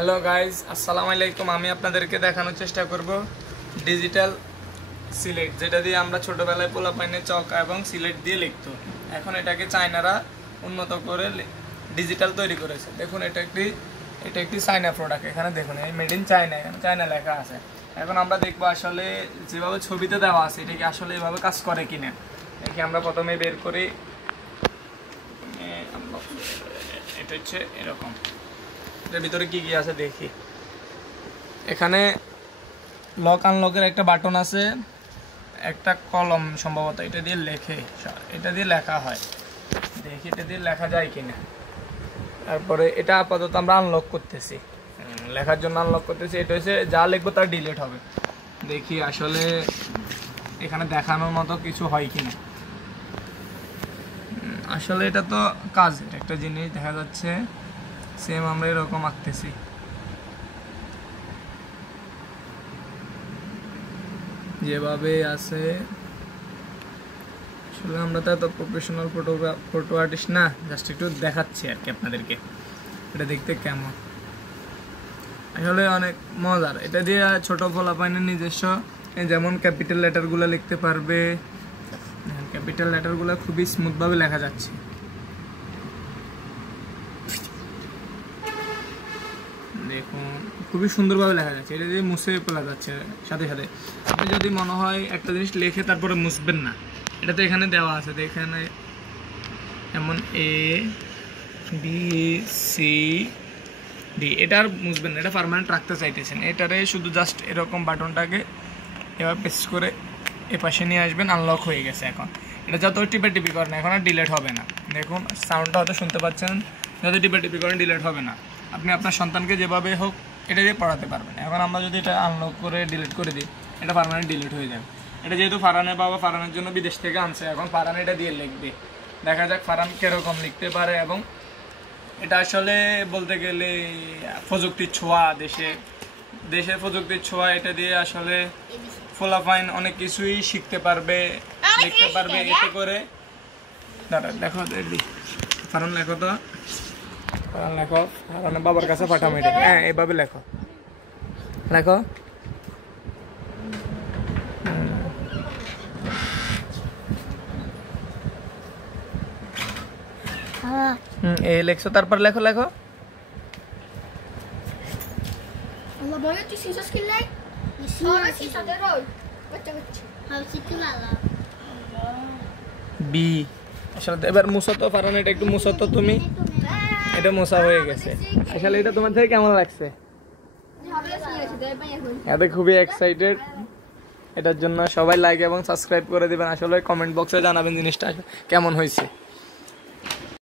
Hello guys, আসসালামু আলাইকুম। আমি আপনাদেরকে দেখানোর চেষ্টা করব ডিজিটাল সিলেট, যেটা দিয়ে আমরা ছোটোবেলায় পোলাপাইনে চক এবং সিলেট দিয়ে লিখতো। এখন এটাকে চায়নারা উন্নত করে ডিজিটাল তৈরি করেছে। দেখুন, এটা একটি চায়না প্রোডাক্ট। এখানে দেখুন, এই মেড ইন চায়না, এখানে চায়না লেখা আছে। এখন আমরা দেখবো আসলে যেভাবে ছবিতে দেওয়া আছে এটা কি আসলে এভাবে কাজ করে কিনা। দেখি, আমরা প্রথমে বের করি। এটা হচ্ছে এরকম, এটার ভিতরে কি কি আছে দেখি। এখানে লক আনলকের একটা বাটন আছে, একটা কলম সম্ভবত এটা দিয়ে লেখা হয়। দেখি এটা দিয়ে লেখা যায় কিনা। তারপরে এটা আপাতত আমরা আনলক করতেছি, লেখার জন্য আনলক করতেছি। এটা হচ্ছে যা লিখবো তার ডিলিট হবে। দেখি আসলে এখানে দেখানোর মতো কিছু হয় কিনা। আসলে এটা তো কাজ, এটা একটা জিনিস দেখা যাচ্ছে সেম আমরা এরকম আঁকতেছি। যেভাবে আছে, আসলে আমরা তো এত প্রফেশনাল ফটো আর্টিস্ট না, জাস্ট একটু দেখাচ্ছি আর কি আপনাদেরকে এটা দেখতে কেমন। আসলে অনেক মজার। এটা দিয়ে ছোট পোলাপাইনের নিজস্ব যেমন ক্যাপিটাল লেটারগুলো লিখতে পারবে। ক্যাপিটাল লেটারগুলো খুবই স্মুথভাবে লেখা যাচ্ছে। দেখুন, খুবই সুন্দরভাবে লেখা যাচ্ছে। এটা দিয়ে মুছে ফেলা যাচ্ছে সাথে সাথে। আপনি যদি মনে হয় একটা জিনিস লিখে তারপরে মুছবেন না, এটা তো এখানে দেওয়া আছে। এখানে এমন ABCD, এটা আর মুছবেন না, এটা পার্মানেন্ট রাখতে চাইতেছেন। এটারে শুধু জাস্ট এরকম বাটনটাকে এবার প্রেস করে এপাশে নিয়ে আসবেন, আনলক হয়ে গেছে। এখন এটা যত টিপি করেন এখন আর ডিলেট হবে না। দেখুন, সাউন্ডটা হয়তো শুনতে পাচ্ছেন। যত টিপি করেন ডিলেট হবে না। আপনি আপনার সন্তানকে যেভাবে হোক এটা দিয়ে পড়াতে পারবেন। এখন আমরা যদি এটা আনলক করে ডিলিট করে দিই, এটা পার্মানেন্ট ডিলিট হয়ে যাবে। এটা যেহেতু ফারহানের বাবা ফারহানের জন্য বিদেশ থেকে আনছে, এখন ফারহান এটা দিয়ে লিখবে। দেখা যাক ফারহান কীরকম লিখতে পারে। এবং এটা আসলে বলতে গেলে প্রযুক্তির ছোঁয়া, দেশের প্রযুক্তির ছোঁয়া। এটা দিয়ে আসলে ফোলাফাইন অনেক কিছুই শিখতে পারবে, লিখতে পারবে। এতে করে দাঁড়া লেখো, ফারহান লেখো তো, ফারহান লেখো, ফারহানের বাবার কাছে পাঠাবো এটা। হ্যাঁ, এভাবে লেখো। এই লেখছো, তারপর লেখো। বি। আসলে এবার মুছো তো ফারহান, এটা একটু মুছো তো তুমি। এটা মোছা হয়ে গেছে। আসলে এটা তোমার থেকে কেমন লাগছে? এতে খুবই এক্সাইটেড। এটার জন্য সবাই লাইক এবং সাবস্ক্রাইব করে দিবেন। আসলে কমেন্ট বক্সে জানাবেন জিনিসটা কেমন হয়েছে।